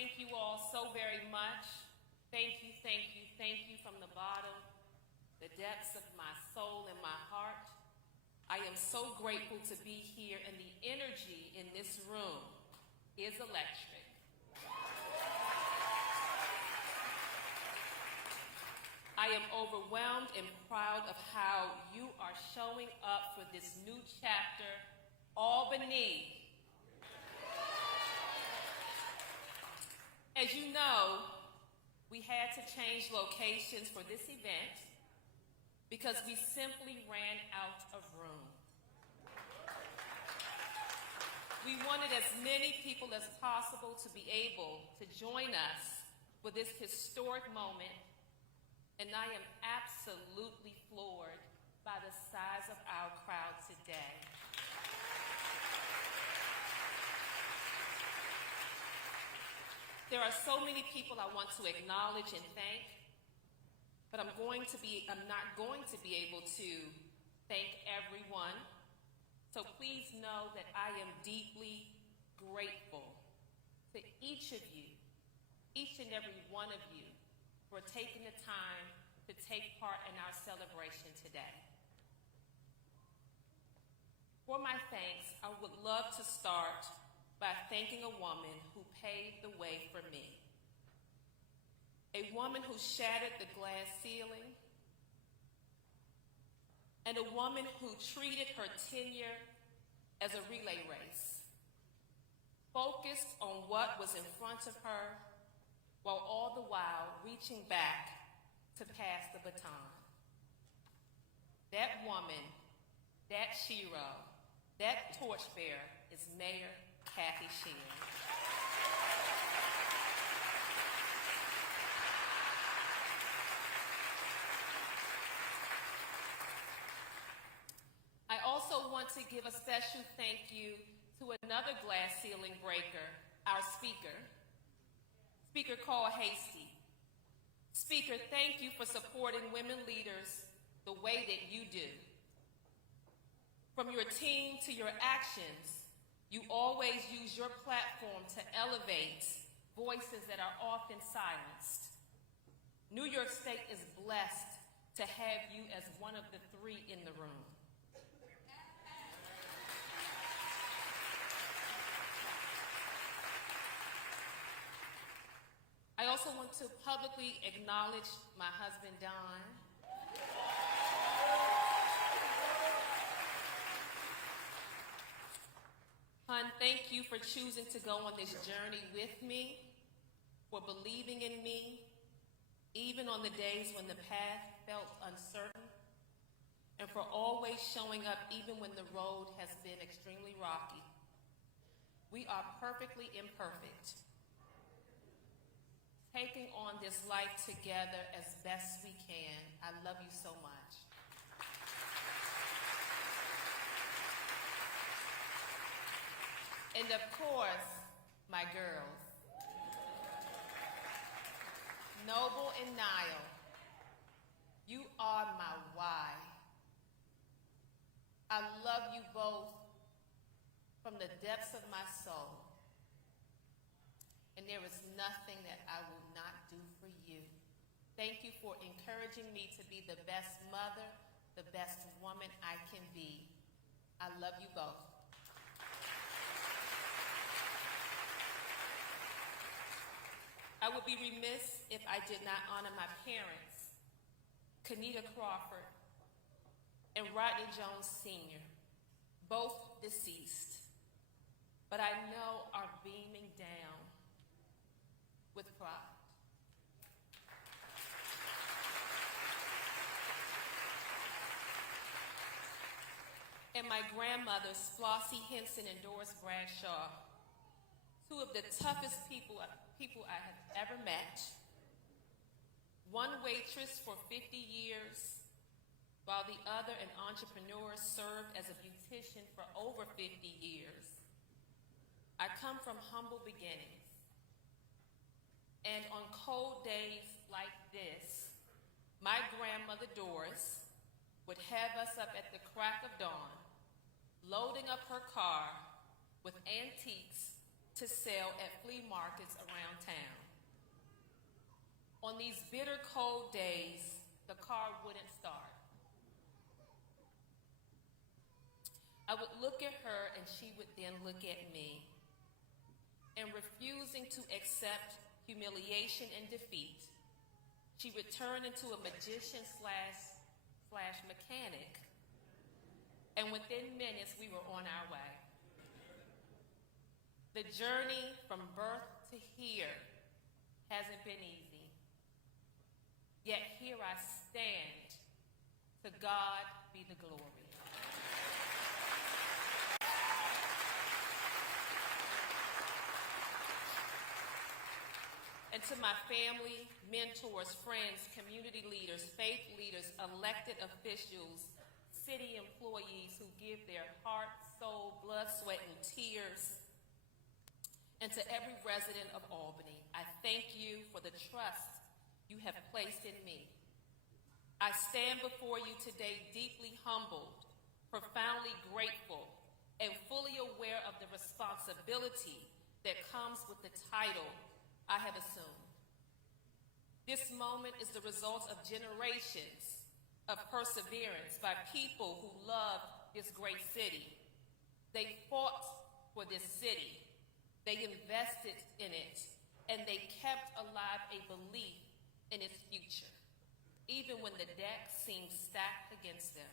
thank you all so very much. Thank you, thank you, thank you from the bottom, the depths of my soul and my heart. I am so grateful to be here, and the energy in this room is electric. I am overwhelmed and proud of how you are showing up for this new chapter, Albany. As you know, we had to change locations for this event because we simply ran out of room. We wanted as many people as possible to be able to join us for this historic moment, and I am absolutely floored by the size of our crowd today. There are so many people I want to acknowledge and thank, but I'm not going to be able to thank everyone. So please know that I am deeply grateful to each of you, each and every one of you, for taking the time to take part in our celebration today. For my thanks, I would love to start by thanking a woman who paved the way for me. A woman who shattered the glass ceiling, and a woman who treated her tenure as a relay race, focused on what was in front of her, while all the while reaching back to pass the baton. That woman, that shero, that torchbearer is Mayor Kathy Sheehan. I also want to give a special thank you to another glass ceiling breaker, our speaker, Speaker Carl Hasty. Speaker, thank you for supporting women leaders the way that you do. From your team to your actions, you always use your platform to elevate voices that are often silenced. New York State is blessed to have you as one of the three in the room. I also want to publicly acknowledge my husband, Don. Hun, thank you for choosing to go on this journey with me, for believing in me, even on the days when the path felt uncertain, and for always showing up even when the road has been extremely rocky. We are perfectly imperfect, taking on this life together as best we can. I love you so much. And of course, my girls, Noble and Niall, you are my why. I love you both from the depths of my soul. And there is nothing that I will not do for you. Thank you for encouraging me to be the best mother, the best woman I can be. I love you both. I would be remiss if I did not honor my parents, Kenita Crawford and Rodney Jones Sr., both deceased, but I know are beaming down with pride. And my grandmothers, Flossie Henson and Doris Bradshaw, two of the toughest people I have ever met. One waitress for 50 years, while the other an entrepreneur served as a beautician for over 50 years. I come from humble beginnings. And on cold days like this, my grandmother Doris would have us up at the crack of dawn, loading up her car with antiques to sell at flea markets around town. On these bitter cold days, the car wouldn't start. I would look at her and she would then look at me. And refusing to accept humiliation and defeat, she would turn into a magician slash mechanic. And within minutes, we were on our way. The journey from birth to here hasn't been easy. Yet here I stand. To God be the glory. And to my family, mentors, friends, community leaders, faith leaders, elected officials, city employees who give their heart, soul, blood, sweat, and tears, and to every resident of Albany, I thank you for the trust you have placed in me. I stand before you today deeply humbled, profoundly grateful, and fully aware of the responsibility that comes with the title I have assumed. This moment is the result of generations of perseverance by people who love this great city. They fought for this city. They invested in it, and they kept alive a belief in its future, even when the deck seemed stacked against them.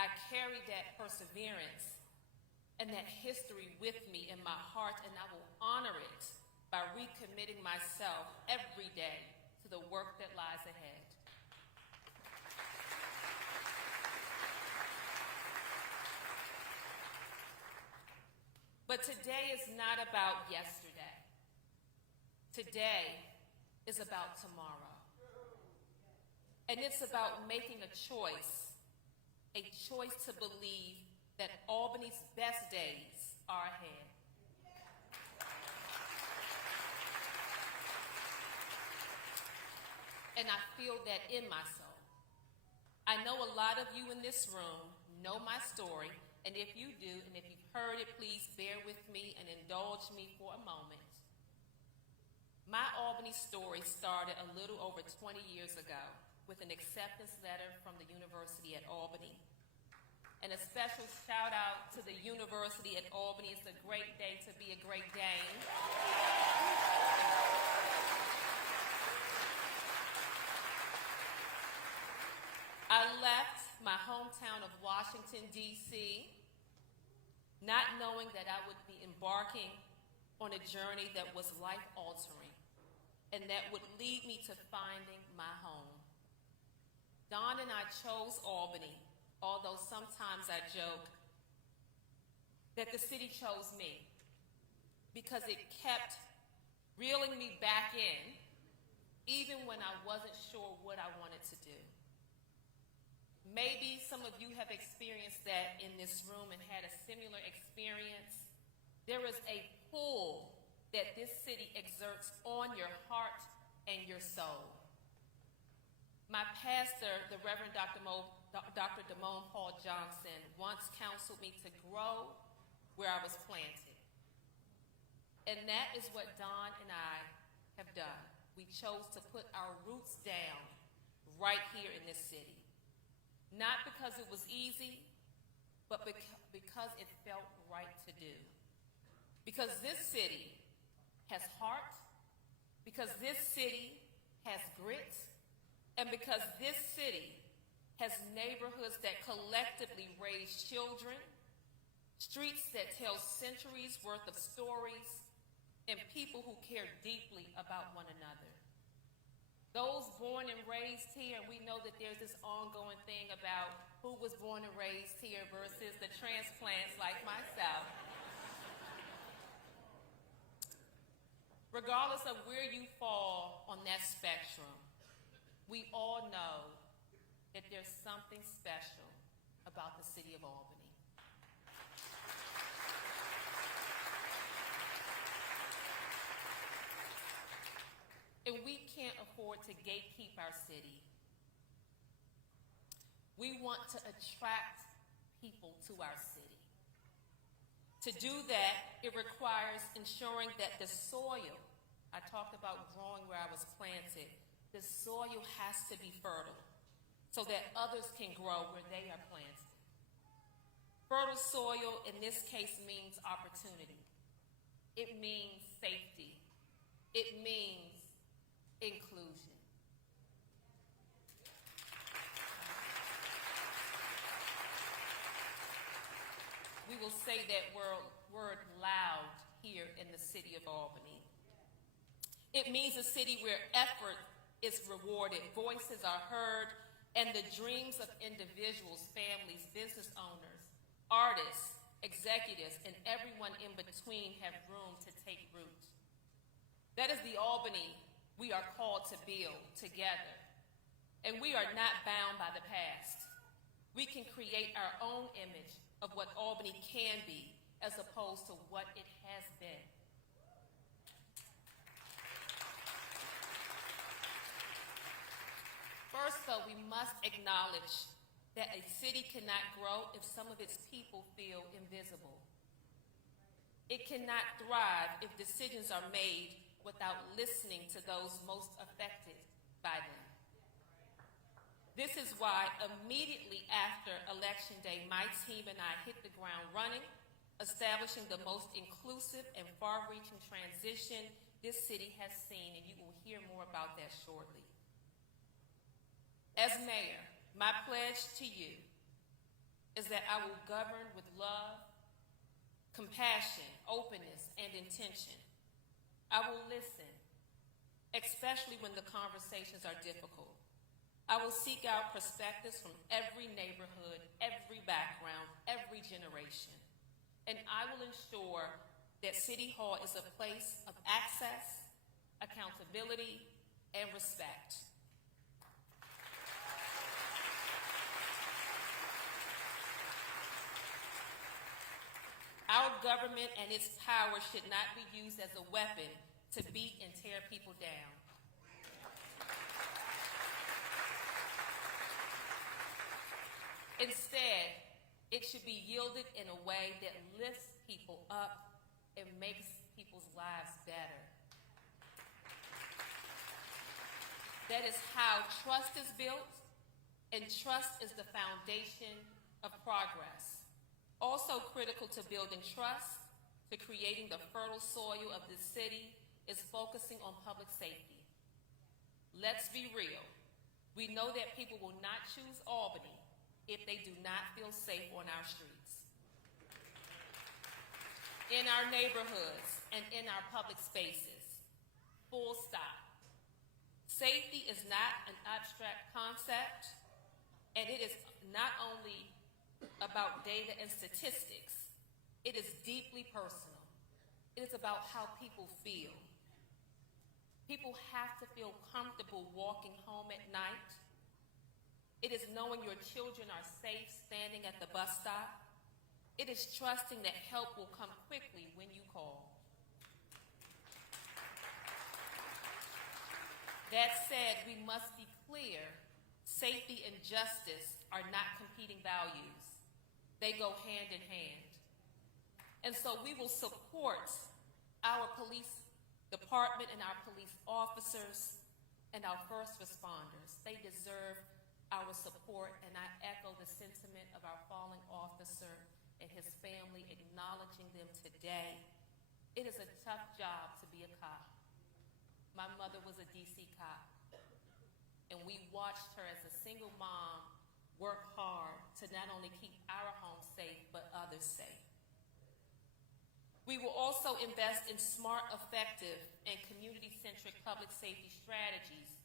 I carry that perseverance and that history with me in my heart, and I will honor it by recommitting myself every day to the work that lies ahead. But today is not about yesterday. Today is about tomorrow. And it's about making a choice to believe that Albany's best days are ahead. And I feel that in my soul. I know a lot of you in this room know my story, and if you do, and if you've heard it, please bear with me and indulge me for a moment. My Albany story started a little over 20 years ago with an acceptance letter from the University at Albany. And a special shout out to the University at Albany. It's a great day to be a Great Dane. I left my hometown of Washington, D.C., not knowing that I would be embarking on a journey that was life-altering and that would lead me to finding my home. Don and I chose Albany, although sometimes I joke that the city chose me because it kept reeling me back in, even when I wasn't sure what I wanted to do. Maybe some of you have experienced that in this room and had a similar experience. There is a pull that this city exerts on your heart and your soul. My pastor, the Reverend Dr. Damone Paul Johnson, once counseled me to grow where I was planted. And that is what Don and I have done. We chose to put our roots down right here in this city. Not because it was easy, but because it felt right to do. Because this city has heart, because this city has grit, and because this city has neighborhoods that collectively raise children, streets that tell centuries worth of stories, and people who care deeply about one another. Those born and raised here, and we know that there's this ongoing thing about who was born and raised here versus the transplants like myself. Regardless of where you fall on that spectrum, we all know that there's something special about the city of Albany. And we can't afford to gatekeep our city. We want to attract people to our city. To do that, it requires ensuring that the soil, I talked about growing where I was planted, the soil has to be fertile so that others can grow where they are planted. Fertile soil in this case means opportunity. It means safety. It means inclusion. We will say that word loud here in the city of Albany. It means a city where effort is rewarded, voices are heard, and the dreams of individuals, families, business owners, artists, executives, and everyone in between have room to take root. That is the Albany we are called to build together. And we are not bound by the past. We can create our own image of what Albany can be as opposed to what it has been. First, though, we must acknowledge that a city cannot grow if some of its people feel invisible. It cannot thrive if decisions are made without listening to those most affected by them. This is why immediately after Election Day, my team and I hit the ground running, establishing the most inclusive and far-reaching transition this city has seen, and you will hear more about that shortly. As mayor, my pledge to you is that I will govern with love, compassion, openness, and intention. I will listen, especially when the conversations are difficult. I will seek out perspectives from every neighborhood, every background, every generation. And I will ensure that City Hall is a place of access, accountability, and respect. Our government and its power should not be used as a weapon to beat and tear people down. Instead, it should be yielded in a way that lifts people up and makes people's lives better. That is how trust is built, and trust is the foundation of progress. Also critical to building trust, to creating the fertile soil of this city, is focusing on public safety. Let's be real. We know that people will not choose Albany if they do not feel safe on our streets, in our neighborhoods, and in our public spaces. Full stop. Safety is not an abstract concept, and it is not only about data and statistics. It is deeply personal. It is about how people feel. People have to feel comfortable walking home at night. It is knowing your children are safe standing at the bus stop. It is trusting that help will come quickly when you call. That said, we must be clear, safety and justice are not competing values. They go hand in hand. And so we will support our police department and our police officers and our first responders. They deserve our support, and I echo the sentiment of our fallen officer and his family, acknowledging them today. It is a tough job to be a cop. My mother was a DC cop, and we watched her as a single mom work hard to not only keep our home safe, but others safe. We will also invest in smart, effective, and community-centric public safety strategies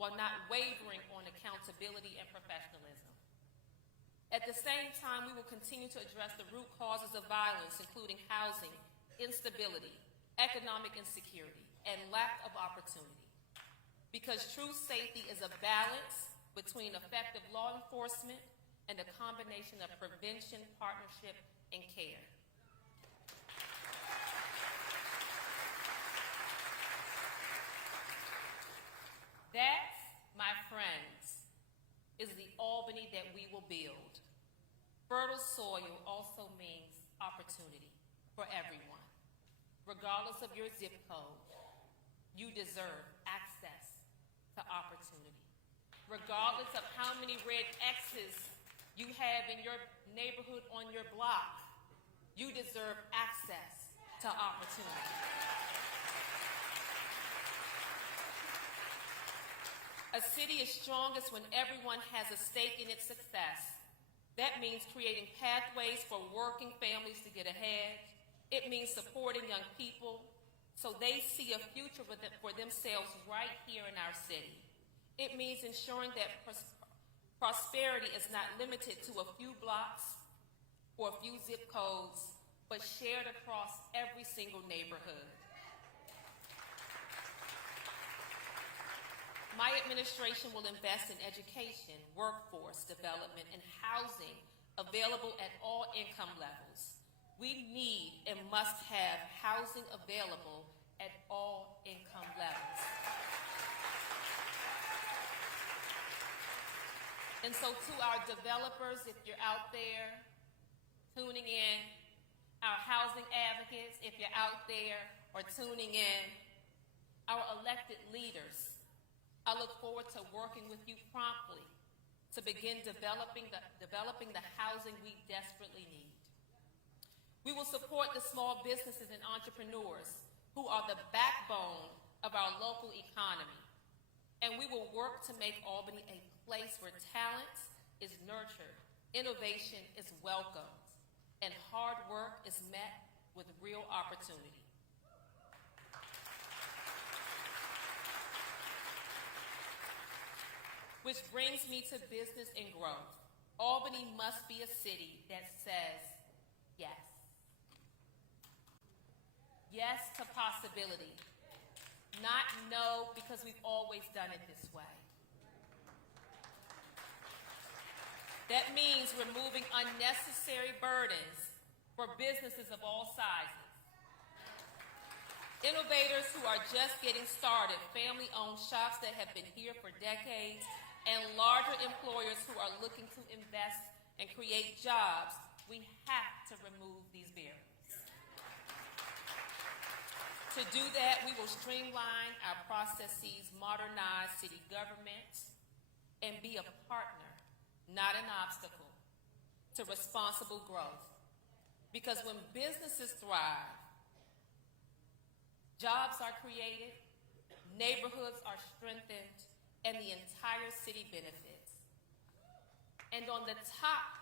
while not wavering on accountability and professionalism. At the same time, we will continue to address the root causes of violence, including housing, instability, economic insecurity, and lack of opportunity. Because true safety is a balance between effective law enforcement and a combination of prevention, partnership, and care. That, my friends, is the Albany that we will build. Fertile soil also means opportunity. for everyone. Regardless of your zip code, you deserve access to opportunity. Regardless of how many red X's you have in your neighborhood on your block, you deserve access to opportunity. A city is strongest when everyone has a stake in its success. That means creating pathways for working families to get ahead. It means supporting young people so they see a future for themselves right here in our city. It means ensuring that prosperity is not limited to a few blocks or a few zip codes, but shared across every single neighborhood. My administration will invest in education, workforce development, and housing available at all income levels. We need and must have housing available at all income levels. And so to our developers, if you're out there tuning in, our housing advocates, if you're out there or tuning in, our elected leaders, I look forward to working with you promptly to begin developing the housing we desperately need. We will support the small businesses and entrepreneurs who are the backbone of our local economy. And we will work to make Albany a place where talent is nurtured, innovation is welcomed, and hard work is met with real opportunity. Which brings me to business and growth. Albany must be a city that says yes. Yes to possibility. Not no because we've always done it this way. That means removing unnecessary burdens for businesses of all sizes. Innovators who are just getting started, family-owned shops that have been here for decades, and larger employers who are looking to invest and create jobs, we have to remove these barriers. To do that, we will streamline our processes, modernize city government, and be a partner, not an obstacle, to responsible growth. Because when businesses thrive, jobs are created, neighborhoods are strengthened, and the entire city benefits. And on the top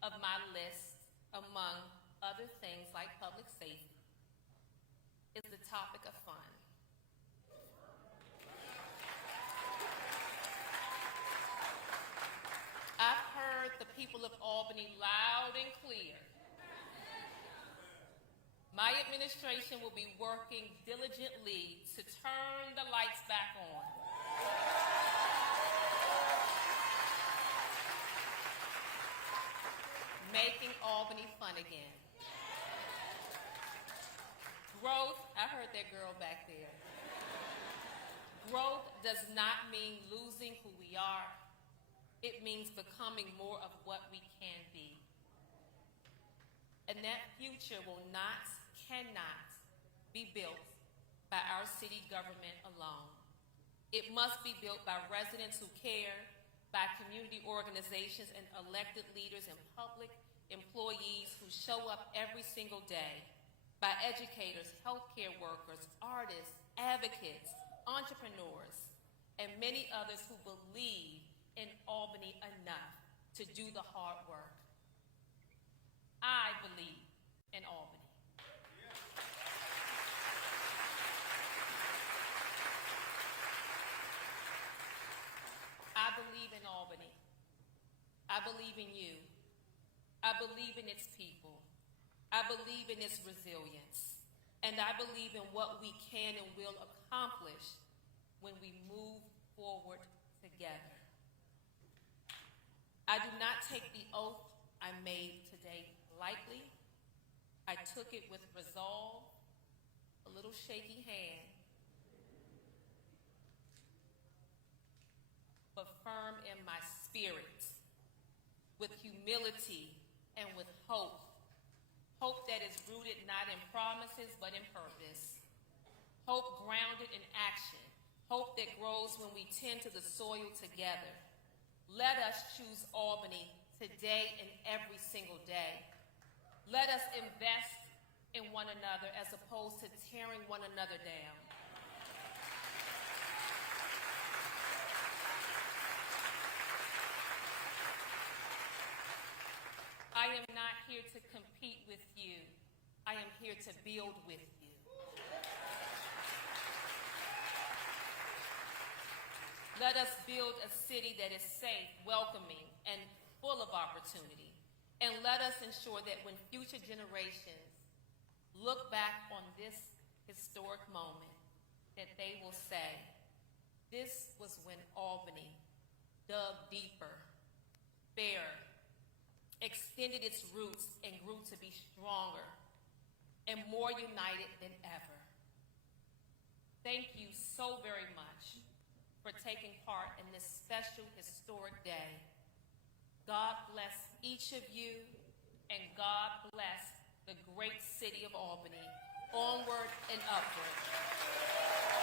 of my list, among other things like public safety, is the topic of fun. I've heard the people of Albany loud and clear. My administration will be working diligently to turn the lights back on. Making Albany fun again. Growth, I heard that girl back there. Growth does not mean losing who we are. It means becoming more of what we can be. And that future cannot be built by our city government alone. It must be built by residents who care, by community organizations and elected leaders and public employees who show up every single day, by educators, healthcare workers, artists, advocates, entrepreneurs, and many others who believe in Albany enough to do the hard work. I believe in Albany. I believe in Albany. I believe in you. I believe in its people. I believe in its resilience. And I believe in what we can and will accomplish when we move forward together. I do not take the oath I made today lightly. I took it with resolve, a little shaky hand, but firm in my spirit, with humility and with hope, Hope that is rooted not in promises but in purpose. Hope grounded in action. Hope that grows when we tend to the soil together. Let us choose Albany today and every single day. Let us invest in one another as opposed to tearing one another down. I am not here to compete with you. I am here to build with you. Let us build a city that is safe, welcoming, and full of opportunity. And let us ensure that when future generations look back on this historic moment, that they will say, this was when Albany dug deeper, fairer, extended its roots, and grew to be stronger and more united than ever. Thank you so very much for taking part in this special historic day. God bless each of you, and God bless the great city of Albany. Onward and upward.